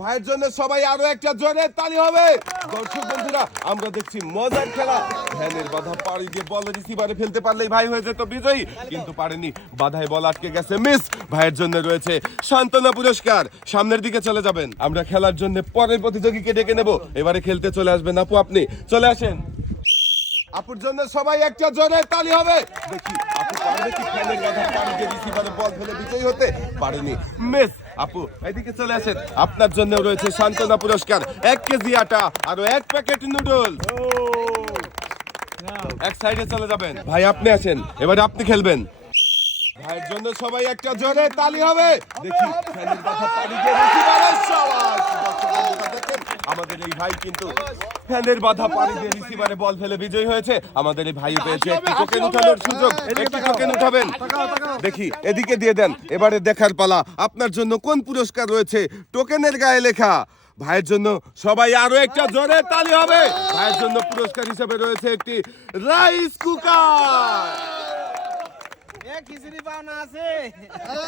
ভাইয়ের জন্য সবাই আরও একটা জোরে তালি হবে। দর্শক বন্ধুরা, আমরা দেখছি মজার খেলা। ভ্যানের বাধা পাড়ি দিয়ে বল রিসিভারে ফেলতে পারলেই ভাই হয়ে যেত বিজয়ী, কিন্তু পারেনি। বাধায় বল আটকে গেছে, মিস। ভাইয়ের জন্য রয়েছে সান্ত্বনা পুরস্কার। সামনের দিকে চলে যাবেন। আমরা খেলার জন্য পরের প্রতিযোগীকে ডেকে নেব। এবারে খেলতে চলে আসবেন আপু, আপনি। চলে আসেন। আপুর জন্য সবাই একটা জোরে তালি হবে। দেখি, আপু পারবে কি ফ্যানের গাধা পানি দিয়ে রিসিভারে বল ফেলে বিজয়ী হতে? পারেনি। মিস আপু, এদিকে চলে আসেন। আপনার জন্য রয়েছে সান্ত্বনা পুরস্কার। এক কেজি আটা আর এক প্যাকেট নুডল এক সাইডে চলে যাবেন। ভাই, আপনি আছেন এবারে আপনি খেলবেন। ভাইয়ের জন্য সবাই একটা জোরে তালি হবে। দেখি আমাদের এই ভাই কিন্তু ফ্যানের বাধা পানি দিয়ে রিসিভারে বল ফেলে বিজয়ী হয়েছে। আমাদের এই ভাই পেয়েছে একটি টোকেন উঠানোর সুযোগ। একটি টোকেন উঠাবেন। দেখি এদিকে দিয়ে দেন। এবারে দেখার পালা। আপনার জন্য কোন পুরস্কার রয়েছে? টোকেনের গায়ে লেখা। ভাইয়ের জন্য সবাই আরও একটা জোরে তালি হবে। ভাইয়ের জন্য পুরস্কার হিসেবে রয়েছে একটি রাইস কুকার।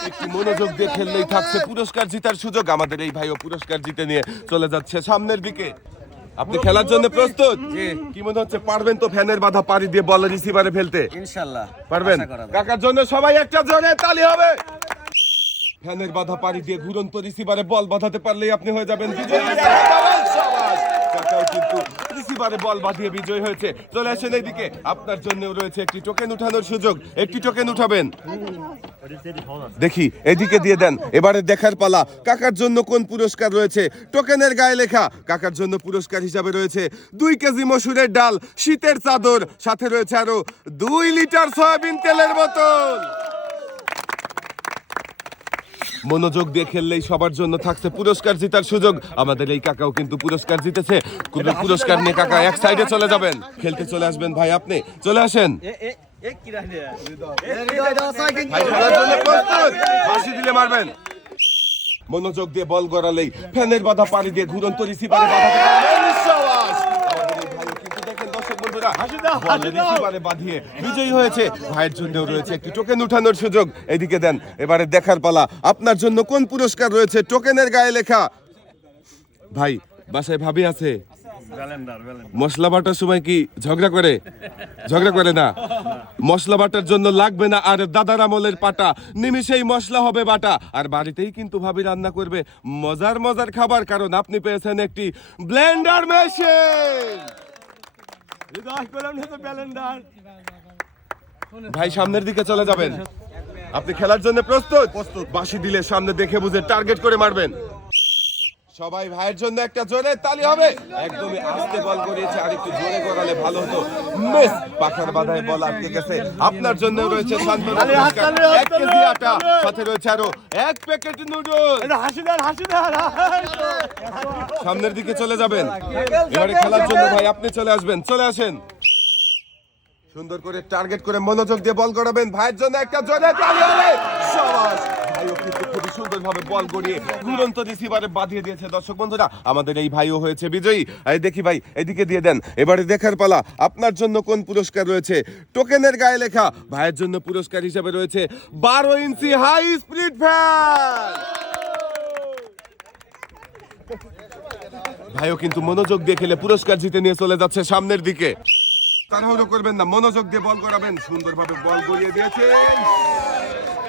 একটু মনোযোগ দিয়ে খেললেই থাকছে। পুরস্কার জিতার সুযোগ আমাদের এই ভাইও পুরস্কার জিতে নিয়ে চলে যাচ্ছে সামনের দিকে। আপনি খেলার জন্য প্রস্তুত? কি মনে হচ্ছে পারবেন তো ফ্যানের বাধা পাড়ি দিয়ে বল রিসিভারে ফেলতে? ইনশাল্লাহ পারবেন। কাকার জন্য সবাই একটা জোরে তালি হবে। ফ্যানের বাধা পাড়ি দিয়ে ঘুরন্ত রিসিভারে বল বাঁধাতে পারলেই আপনি হয়ে যাবেন বিজয়ী। কিন্তু রিসিভারে বল বাঁধিয়ে বিজয় হয়েছে। চলে আসেন এইদিকে। আপনার জন্য রয়েছে একটি টোকেন উঠানোর সুযোগ। একটি টোকেন উঠাবেন। দেখি, এদিকে দিয়ে দেন। এবারে দেখার পালা। কাকার জন্য কোন পুরস্কার রয়েছে? টোকেনের গায়ে লেখা। কাকার জন্য পুরস্কার হিসাবে রয়েছে দুই কেজি মসুরের ডাল, শীতের চাদর। সাথে রয়েছে আরও দুই লিটার সয়াবিন তেলের বোতল। মনোযোগ দিয়ে খেললেই সবার জন্য থাকছে পুরস্কার জিতার সুযোগ। আমাদের এই কাকাও কিন্তু পুরস্কার জিতেছে। কোনো পুরস্কার নিয়ে কাকা এক সাইডে চলে যাবেন। খেলতে চলে আসবেন ভাই আপনি চলে আসেন। দিলে মারবেন। মনোযোগ দিয়ে বল গড়ালেই ফ্যানের বাধা পাড়ি দিয়ে ঘুরন্ত রিসিভারে বাধা পেলেন। সাবাস! আমাদের এই ভাইও কিন্তু দেখেন দর্শক বন্ধুরা, বল রিসিভারে বাঁধিয়ে বিজয়ী হয়েছে। ভাইয়ের জন্যও রয়েছে একটি টোকেন উঠানোর সুযোগ। এদিকে দেন এবারে দেখার পালা। আপনার জন্য কোন পুরস্কার রয়েছে? টোকেনের গায়ে লেখা। ভাই বাসায় ভাবি আছে। মশলা বাটার সময় কি ঝগড়া করে? ঝগড়া করে না? মশলা বাটার জন্য লাগবে না আর দাদার আমলের পাটা। নিমিষেই মশলা হবে বাটা। আর বাড়িতেই কিন্তু ভাবি রান্না করবে। মজার মজার খাবার কারণ আপনি পেয়েছেন একটি ব্লেন্ডার মেশিন। ভাই সামনের দিকে চলে যাবেন। আপনি খেলার জন্য প্রস্তুত? প্রস্তুত। বাঁশি দিলে সামনে দেখে বুঝে টার্গেট করে মারবেন। সবাই ভাইয়ের জন্য একটা জোরে তালি হবে। একদমই আস্তে বল করিয়েছে আর একটু জোরে করালে ভালো হতো। মিস পাখার বাধায় বল আটকে গেছে। আপনার জন্য রয়েছে পুরস্কার। এক কেজি আটা সাথে রয়েছে আরও এক প্যাকেট নুডলস। সামনের দিকে চলে যাবেন। এবারে খেলার জন্য ভাই আপনি চলে আসবেন চলে আসেন। সুন্দর করে টার্গেট করে মনোযোগ দিয়ে বল করাবেন ভাইয়ের জন্য একটা জোরে তালি হবে। সাবাস। খুবই সুন্দরভাবে বল গড়িয়ে ঘুরন্ত রিসিভারে বাঁধিয়ে দিয়েছে দর্শক বন্ধুরা। আমাদের এই ভাইও হয়েছে বিজয়ী। এই দেখি ভাই, এদিকে দিয়ে দেন। এবারে দেখার পালা, আপনার জন্য কোন পুরস্কার রয়েছে? টোকেনের গায়ে লেখা, ভাইয়ের জন্য পুরস্কার হিসেবে রয়েছে বারো ইঞ্চি হাই স্পিড ফ্যান ভাইও কিন্তু মনোযোগ দিয়ে খেলে পুরস্কার জিতে নিয়ে চলে যাচ্ছে সামনের দিকে। তাড়াহুড়ো করবেন না, মনোযোগ দিয়ে বল করাবেন সুন্দরভাবে বল গড়িয়ে দিয়েছে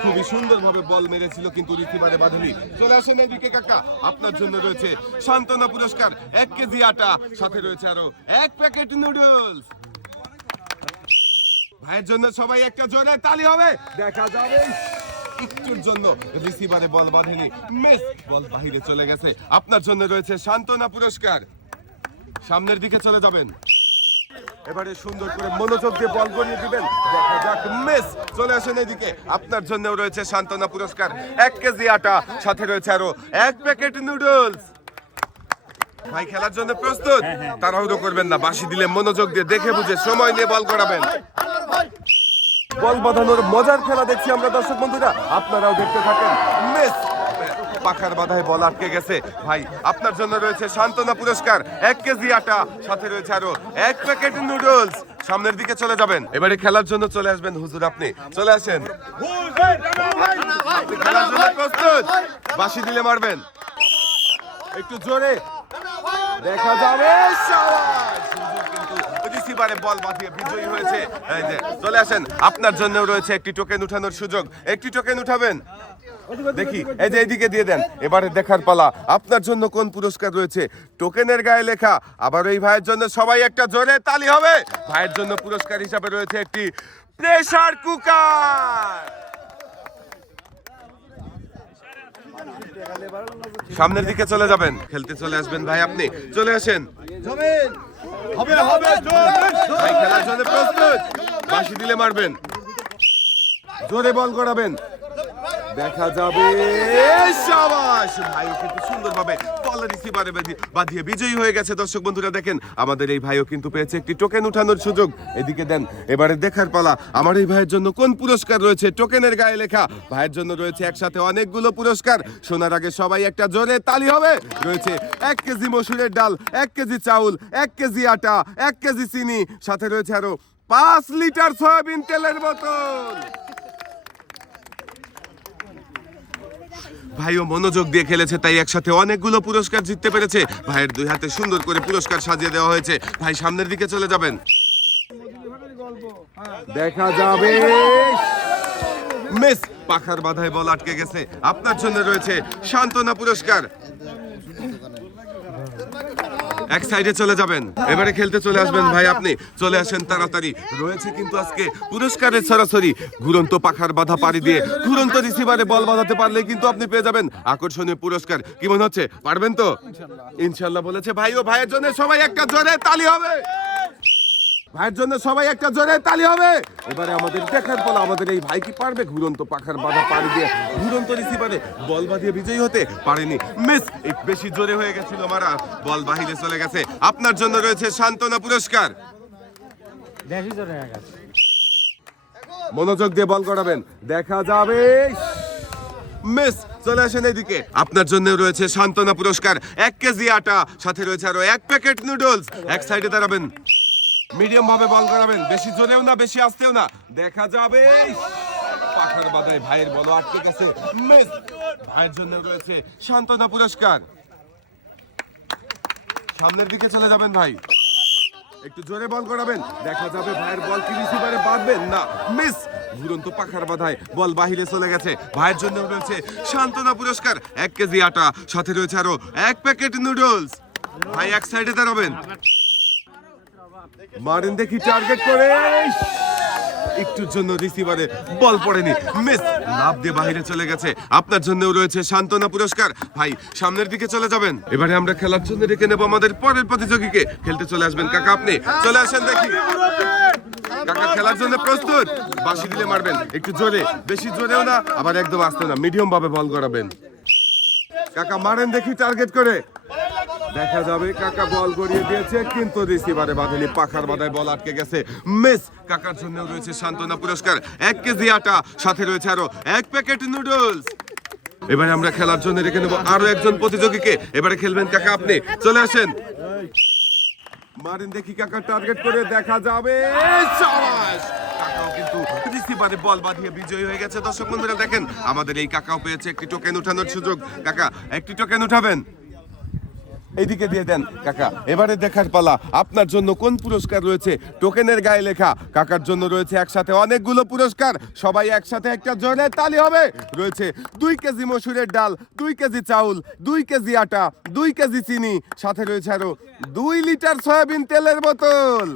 খুবই সুন্দরভাবে বল মেরেছিল কিন্তু রিসিভারে বাঁধেনি চলে আসেন এদিকে কাকা, আপনার জন্য রয়েছে সান্ত্বনা পুরস্কার, এক কেজি আটা, সাথে রয়েছে আরও এক প্যাকেট নুডলস। ভাইয়ের জন্য সবাই একটা জোরে তালি হবে। দেখা যাবে। একটুর জন্য রিসিভারে বল বাঁধেনি। মিস, বল বাহিরে চলে গেছে। আপনার জন্য রয়েছে সান্ত্বনা পুরস্কার। সামনের দিকে চলে যাবেন। এবারে সুন্দর করে মনোযোগ দিয়ে বল গড়িয়ে দিবেন। দেখা যাক মিস চলে আসেন এদিকে। আপনার জন্যও রয়েছে সান্ত্বনা পুরস্কার। এক কেজি আটা সাথে রয়েছে আরও এক প্যাকেট নুডলস। ভাই খেলার জন্য প্রস্তুত? তাড়াহুড়ো করবেন না বাসি দিলে মনোযোগ দিয়ে দেখে বুঝে সময় নিয়ে বল করাবেন বল বাঁধানোর মজার খেলা দেখছি আমরা দর্শক বন্ধুরা। আপনারাও দেখতে থাকেন। মিস পাখার বাধায় বল আটকে গেছে। ভাই, আপনার জন্য রয়েছে সান্ত্বনা পুরস্কার। এক কেজি আটা, সাথে রয়েছে আরও এক প্যাকেট নুডলস সামনের দিকে চলে যাবেন। এবারে খেলার জন্য চলে আসবেন হুজুর আপনি। চলে আসেন। খেলার জন্য বাসি দিলে মারবেন। একটু জোরে। দেখা যাবে শাবাশ! সুন্দর বল বাঁধিয়ে বিজয়ী হয়েছে। এই যে, চলে আসেন। আপনার জন্য রয়েছে একটি টোকেন উঠানোর সুযোগ। একটি টোকেন উঠাবেন? দেখি, এই যে এইদিকে দিয়ে দেন। এবারে দেখার পালা। আপনার জন্য কোন পুরস্কার রয়েছে? টোকেনের গায়ে লেখা। আবার এই ভাইয়ের জন্য সবাই একটা জোরে তালি হবে। ভাইয়ের জন্য পুরস্কার হিসাবে রয়েছে একটি প্রেসার কুকার সামনের দিকে চলে যাবেন। খেলতে চলে আসবেন ভাই আপনি। চলে আসেন। হবে হবে ভাই, খেলার জন্য প্রস্তুত। বাঁশি দিলে মারবেন। জোরে বল করাবেন দেখা যাবে, সাবাস। ভাই কিন্তু সুন্দরভাবে বল, রিসিভারে বাঁধিয়ে বিজয়ী হয়ে গেছে। দর্শক বন্ধুরা, দেখেন, আমাদের এই ভাইও কিন্তু পেয়েছে একটি টোকেন উঠানোর সুযোগ। এদিকে দেন, এবারে দেখার পালা। আমার এই ভাইয়ের জন্য কোন পুরস্কার রয়েছে? টোকেনের গায়ে লেখা। ভাইয়ের জন্য রয়েছে একসাথে অনেকগুলো পুরস্কার। শোনার আগে সবাই একটা জোরে তালি হবে। রয়েছে এক কেজি মসুরের ডাল, এক কেজি চাউল, এক কেজি আটা, এক কেজি চিনি। সাথে রয়েছে আরও পাঁচ লিটার সয়াবিন তেলের বোতল। ভাইও মনোযোগ দিয়ে খেলেছে তাই একসাথে অনেকগুলো পুরস্কার জিততে পেরেছে। ভাইয়ের দুই হাতে সুন্দর করে পুরস্কার সাজিয়ে দেওয়া হয়েছে। ভাই সামনের দিকে চলে যাবেন। দেখা যাবে। মিস পাখার বাধায় বল আটকে গেছে। আপনার জন্য রয়েছে সান্ত্বনা পুরস্কার। এক সাইডে চলে যাবেন। এবারে খেলতে চলে আসবেন ভাই আপনি। চলে আসেন তাড়াতাড়ি। রয়েছে কিন্তু আজকে পুরস্কারের সরাসরি। ঘুরন্ত পাখার বাধা পাড়ি দিয়ে ঘুরন্ত রিসিভারে বল বাঁধাতে পারলে কিন্তু আপনি পেয়ে যাবেন আকর্ষণীয় পুরস্কার। কি মনে হচ্ছে? পারবেন তো? ইনশাল্লাহ বলেছে ভাই ও ভাইয়ের জন্য সবাই একটা জোরে তালি হবে। ভাইয়ের জন্য সবাই একটা জোরে তালি হবে। এবারে আমাদের দেখার পর আমাদের এই ভাই কি পারবে? ঘুরন্ত পাখার বাধা পাড়ি দিয়ে ঘুরন্ত রিসিভারে বল বাঁধিয়ে বিজয়ী হতে পারেনি। মিস এই বেশি জোরে হয়ে গেছিল মারা বল বাহিরে চলে গেছে। আপনার জন্য রয়েছে সান্ত্বনা পুরস্কার। বেশি জোরে হয়ে গেছে। মনোযোগ দিয়ে বল করাবেন দেখা যাবে। মিস চলে আসেন এদিকে। আপনার জন্য রয়েছে সান্ত্বনা পুরস্কার। এক কেজি আটা সাথে রয়েছে আরও এক প্যাকেট নুডলস। এক সাইডে দাঁড়াবেন। মিডিয়াম ভাবে বল করাবেন। বেশি জোরেও না, বেশি আসতেও না। দেখা যাবে। পাখার ভাইয়ের বল আটকে গেছে মিস, ভাইয়ের জন্য রয়েছে সান্ত্বনা পুরস্কার। সামনের দিকে চলে যাবেন ভাই। একটু জোরে বল করাবেন। দেখা যাবে ভাইয়ের বল কি রিসিভারে বাঁধবেন? না। মিস ঘুরন্ত পাখার বাধায় বল বাহিরে চলে গেছে। ভাইয়ের জন্য রয়েছে সান্ত্বনা পুরস্কার। এক কেজি আটা, সাথে রয়েছে আরও এক প্যাকেট নুডলস। ভাই, এক সাইডে দাঁড়াবেন। মারেন দেখি টার্গেট করে। একটুর জন্য রিসিভারে বল পড়েনি। মিস লাভ দিয়ে বাহিরে চলে গেছে। আপনার জন্যও রয়েছে সান্ত্বনা পুরস্কার। ভাই, সামনের দিকে চলে যাবেন। এবারে আমরা খেলার জন্য রেখে নেব আমাদের পরের প্রতিযোগীকে। খেলতে চলে আসবেন কাকা আপনি। চলে আসেন দেখি। কাকা খেলার জন্য প্রস্তুত। বাঁশি দিলে মারবেন। একটু জোরে। বেশি জোরেও না, আবার একদম আসতে না। মিডিয়াম ভাবে বল করাবেন। কাকা মারেন দেখি টার্গেট করে। দেখা যাবে, কাকা বল গড়িয়ে দিয়েছে, কিন্তু রিসিভারে বাঁধেনি, পাখার বাধায় বল আটকে গেছে। মিস, কাকার জন্য রয়েছে সান্ত্বনা পুরস্কার। এক কেজি আটা, সাথে রয়েছে আরও এক প্যাকেট নুডলস। এবারে আমরা খেলার জন্য রেখে নেব আরও একজন প্রতিযোগীকে। এবারে খেলবেন কাকা আপনি। চলে আসেন। মারেন দেখি কাকা টার্গেট করে দেখা যাবে। শাবাশ! কাকাও কিন্তু বল বিজয়ী হয়ে গেছে। দর্শক বন্ধুরা দেখেন, আমাদের এই কাকাও পেয়েছে একটি টোকেন উঠানোর সুযোগ। কাকা, একটি টোকেন উঠাবেন। এইদিকে দিয়ে দেন, কাকা। এবারে দেখার পালা। আপনার জন্য কোন পুরস্কার রয়েছে? টোকেনের গায়ে লেখা। কাকার জন্য রয়েছে একসাথে অনেকগুলো পুরস্কার। সবাই একসাথে একটা জোরে তালি হবে। রয়েছে দুই কেজি মসুরের ডাল, দুই কেজি চাউল, দুই কেজি আটা, দুই কেজি চিনি। সাথে রয়েছে আরও দুই লিটার সয়াবিন তেলের বোতল।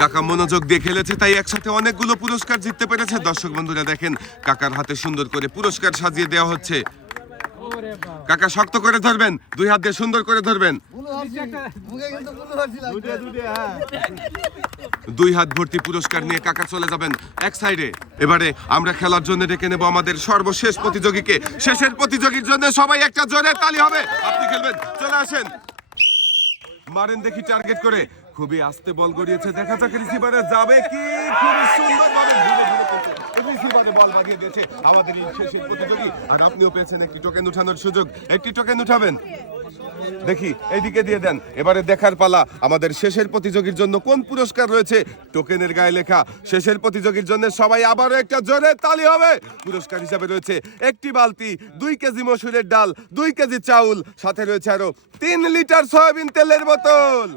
কাকা মনোযোগ দিয়ে খেলেছে, তাই একসাথে অনেকগুলো পুরস্কার জিততে পেরেছে। দর্শক বন্ধুরা দেখেন, কাকার হাতে সুন্দর করে পুরস্কার সাজিয়ে দেওয়া হচ্ছে। কাকা শক্ত করে ধরবেন, দুই হাত দিয়ে সুন্দর করে ধরবেন। দুই হাত ভর্তি পুরস্কার নিয়ে কাকা চলে যাবেন এক সাইডে। এবারে আমরা খেলার জন্য ডেকে নেব আমাদের সর্বশেষ প্রতিযোগীকে। শেষের প্রতিযোগীর জন্য সবাই একটা জোরে তালি হবে। আপনি খেলবেন, চলে আসেন। মারেন দেখি টার্গেট করে। খুবই আস্তে বল গড়িয়েছে। দেখা যাক রিসিভারে যাবে কি? খুবই সুন্দরভাবে বল দিয়েছে। আমাদের এই প্রতিযোগী। আর আপনিও পেয়েছেন একটি টোকেন উঠানোর সুযোগ। একটি টোকেন উঠাবেন। দেখি এইদিকে দিয়ে দেন। এবারে দেখার পালা আমাদের শেষের প্রতিযোগীর জন্য কোন পুরস্কার রয়েছে? টোকেনের গায়ে লেখা শেষের প্রতিযোগীর জন্য সবাই আবারও একটা জোরে তালি হবে। পুরস্কার হিসাবে রয়েছে একটি বালতি দুই কেজি মসুরের ডাল দুই কেজি চাউল সাথে রয়েছে আরও তিন লিটার সয়াবিন তেলের বোতল।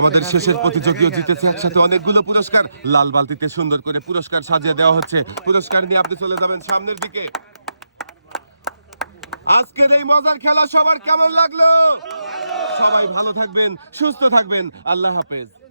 আমাদের শেষের প্রতিযোগীও জিতেছে একসাথে অনেকগুলো পুরস্কার। লাল বালতিতে সুন্দর করে পুরস্কার সাজিয়ে দেওয়া হচ্ছে। পুরস্কার নিয়ে আপনি চলে যাবেন সামনের দিকে। আজকের এই মজার খেলা সবার কেমন লাগল? সবাই ভালো থাকবেন সুস্থ থাকবেন। আল্লাহ হাফেজ।